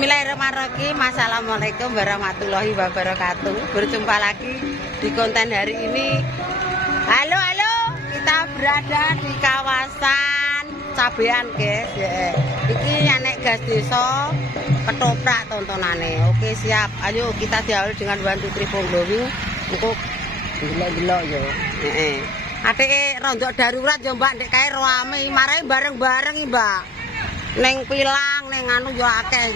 Bismillahirrahmanirrahim. Assalamualaikum warahmatullahi wabarakatuh. Berjumpa lagi di konten hari ini. Halo, kita berada di kawasan Cabean, guys. Iki nek gas desa ketoprak tontonane. Oke, siap. Ayo kita diawali dengan 1 2 3 Bonglowi untuk delok-delok yo. Heeh. Adeke rondok darurat yo, Mbak, ndek kae rame, marahi bareng-bareng iki, Mbak. Neng pilang, neng anu yo akeh.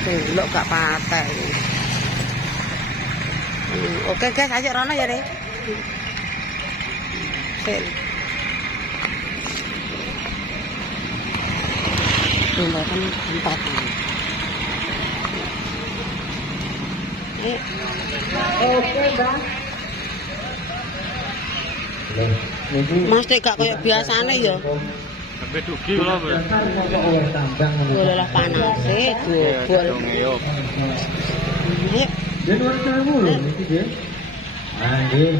Sing delok gak patek. Oke guys, ayo rono ya deh. Jumlahkan 4. Oke, Bang. Mas gak kayak biasane ya. Sampai dugi lho, Mas. Bolah panas gobol.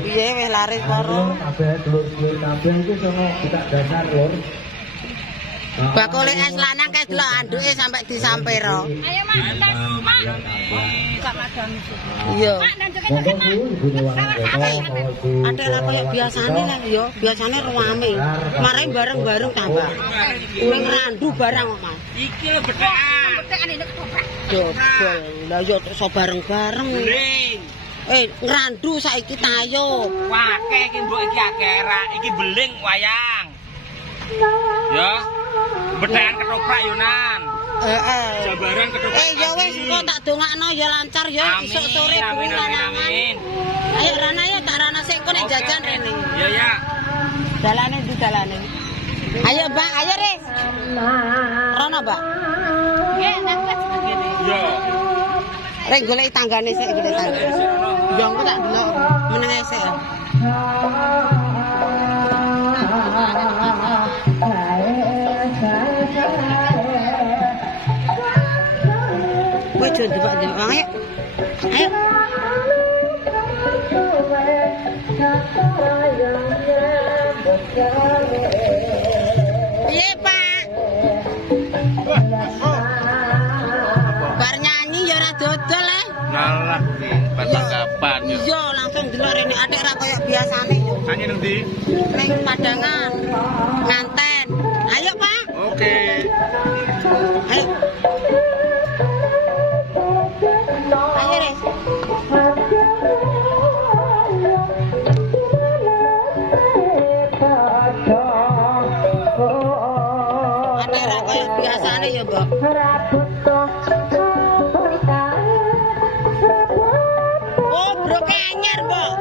Piye wis laris poro. Kabeh dulur-dulur kabeh iki sono buka dasar lur. Bakule es lanang kae delok anduke sampai disampero. Ayo Mak, tes Mak. Iya. Monggo Bu, ibune wangun foto. Ada lah kayak biasane lah ya, biasane rame. Marahi bareng-bareng tambah. Ning randu barang kok, Mas. Iki lho betekan. Betekan ini ketoprak. Jobol. Lah yo iso bareng-bareng. Beling. Ngrandu saiki tayo. Wakeh iki mbok iki akeh ra. Iki beling wayang. Ya. Betekan ketoprak Yunan. Heeh. Jabaran ketoprak. Ya wis kok tak dongakno ya lancar ya esuk sore bengi lanangan. Ayo Rana ya tak Rana sik kok nek jajan rene. Ya ya. Dalane ndi dalane? Ayo Mbak, ayo Ris. Rono Mbak. Nggih, nek wis begini. Ya. Rek golek tanggane sik golek tangga. Ya engko tak delok menenge sik. Kowe jono delok ayo. Ayo. Piye, Pak? Bar nyanyi ya ora dodol Ngalah iki patanggapan yo. Iya, langsung delok rene atik ra koyo biasane yo. Nyanyi nang ndi? Ning Padangan. Nganten. Ayo, Pak. Oke. Ayo. Ayo, Res. Atik ra koyo biasane yo, Mbok. Oh, broke anyar, Mbok.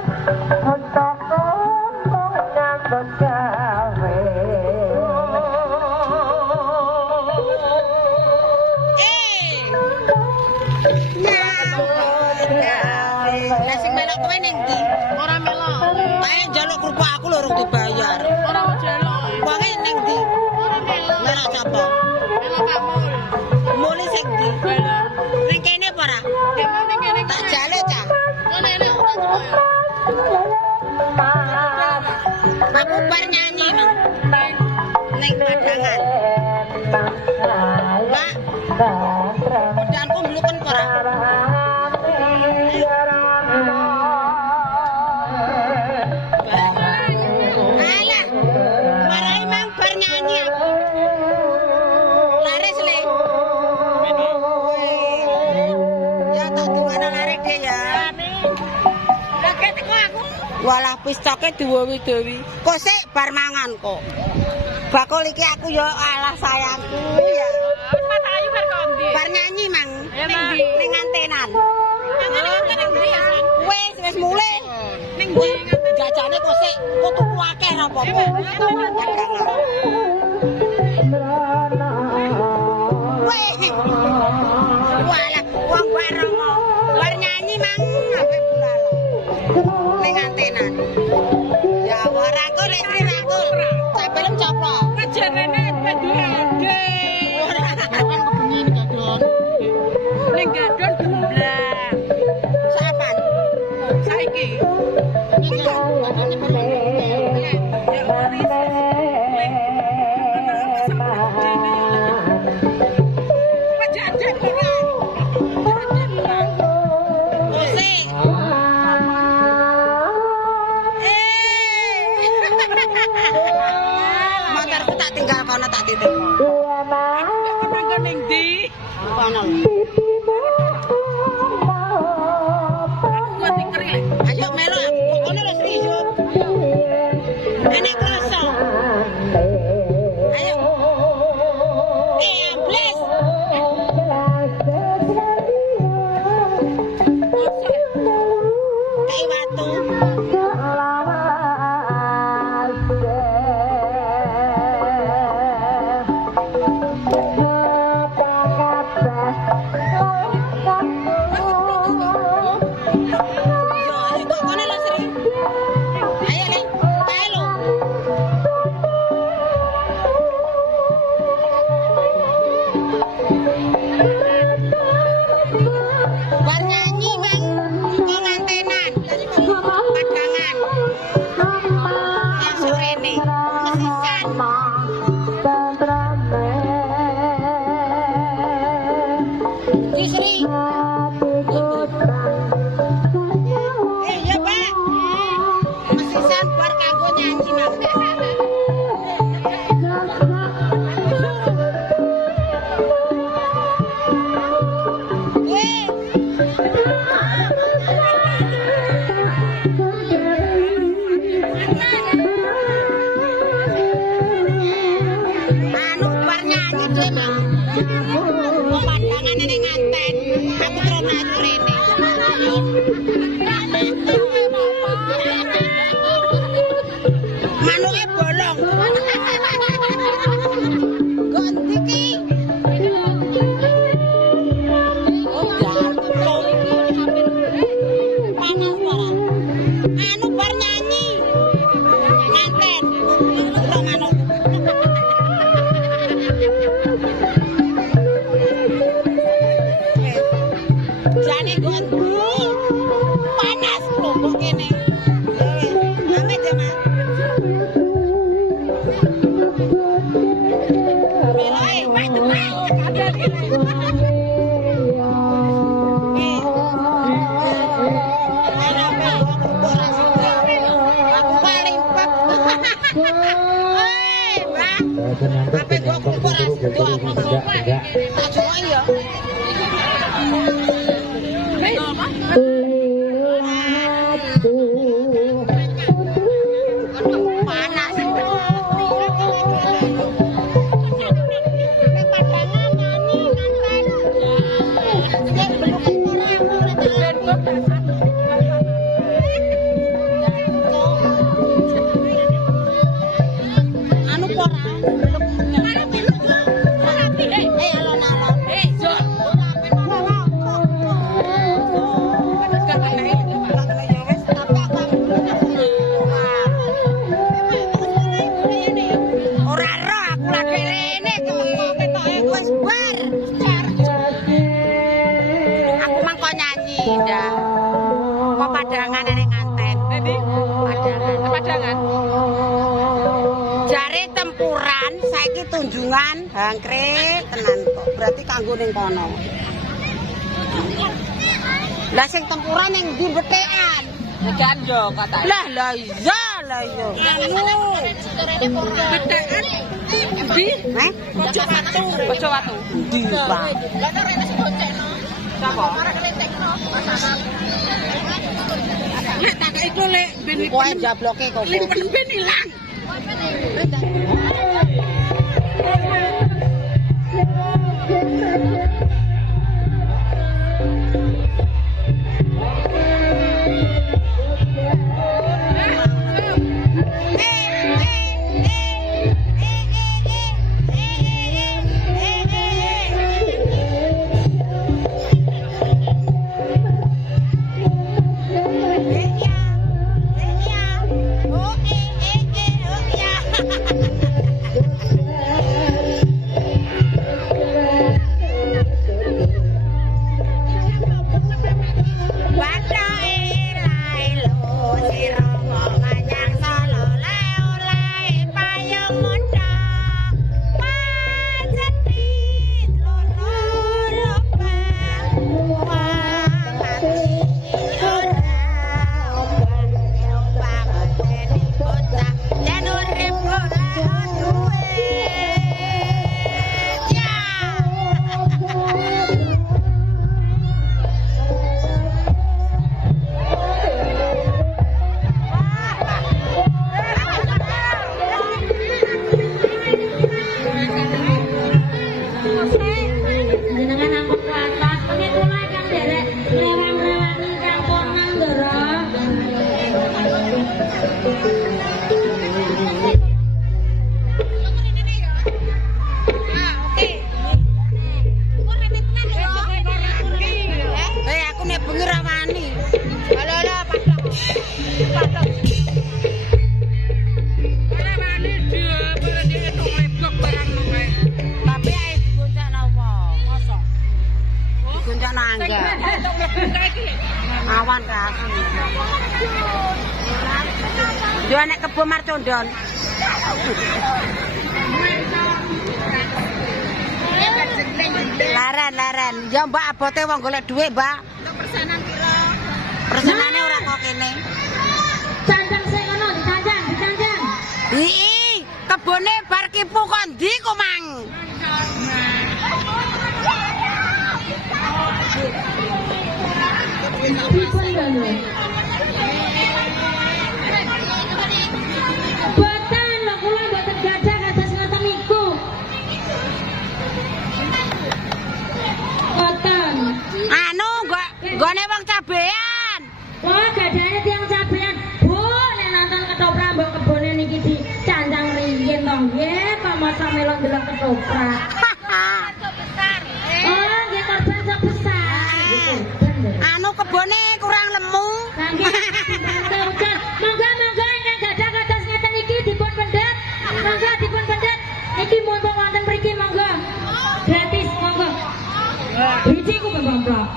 Lah sing melok kowe ning ndi? Ora melok. Kae njaluk kerupuk aku lho urung dibayar. Ora mau njaluk. Wonge ning ndi? Ora melok. Melok sapa? Melok kamu. Mule sing ndi? Ning kene apa ora? Ning kene. Tak jaluk cah. Kene enak tak jaluk. Aku bar nyanyi mang. Ning Padangan. Mbak. Kodanku mluken apa ora? Alah, marahi mang bar nyanyi aku. Laris le. Ya tak dungane laris deh ya. Kaget kok aku. Walah pistoke diwowi-wowi. Kok sik bar mangan kok. Bakul iki aku ya alah sayangku ya. Mas ayu bar kondi. Bar nyanyi mang. Ning antenan. Ning ndi ya, San? Wis mulai. Ning ndi jajane kok sik kok tuku akeh apa-apa. Walah, wong bareng bar nyanyi mang ape bulala. Ning antenan. Ya ora kok lek rakul. Sak film copo? Kajarene pendhuwe ade. Ora kan kebengi ning gadon. Ning gadon gemblang. Sapan? Saiki. Iki ya, gadone perlu. Ya, tinggal kono tak titip. Aku nang ning ndi? Kono. Aku tikeri lek. Ayo melu kono lho Sri Yud. Enek kloso. Ayo. Bless. Kayak batu. Manuke bolong. Ganti ki. Panas ora. Anu bar nyanyi. Nganten. Delok manuk. Jane ganti. Panas kok kene. Ame jema. Apa gua kumpul asido apa tak joki ya. Panas. Anu pora. Padangan ning nganten. Jadi padangan. Jare tempuran saiki tunjungan hangkrik tenan kok. Berarti kanggo ning kono. Lah sing tempuran ning ndi betekan? Betekan yo katanya. Lah iya. Anu. Betekan di Pojok Watu. Pojok Watu. Ndi, Pak? Sapa? Lek tak iku lek ben Kowe jabloke kok. ben ilang. Oh, ya. mangga. Awan kasih. Yo nek kebo Marcondon. Laren. Ya Mbak abote wong golek dhuwit, Mbak. Persenan piro? Persenane ora kok kene. Canjang sik ngono, dicanjang. Ii, kebone bar kipu kok ndi ku, Mang? Dipun lho. Boten lho kula mboten gadah kados ngoten niku. Boten. Anu, nggone wong cabean. Wah, gadane tiyang cabean. Bu, nek nonton ketoprak mbok kebone niki dicanjang riyin to nggih, kok masa melok delok ketoprak. Oh, nggih korban sok besar. Anu kebone kurang lemu. Monggo ingkang gadah kados ngeten iki dipun pendet. Monggo dipun pendet. Iki mumpung wonten mriki monggo. Gratis monggo. Biji ku bemplok.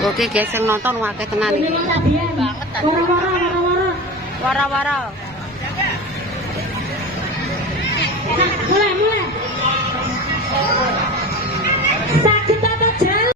Oke guys, yang nonton wakil tenan iki. Wara-wara. Mulai.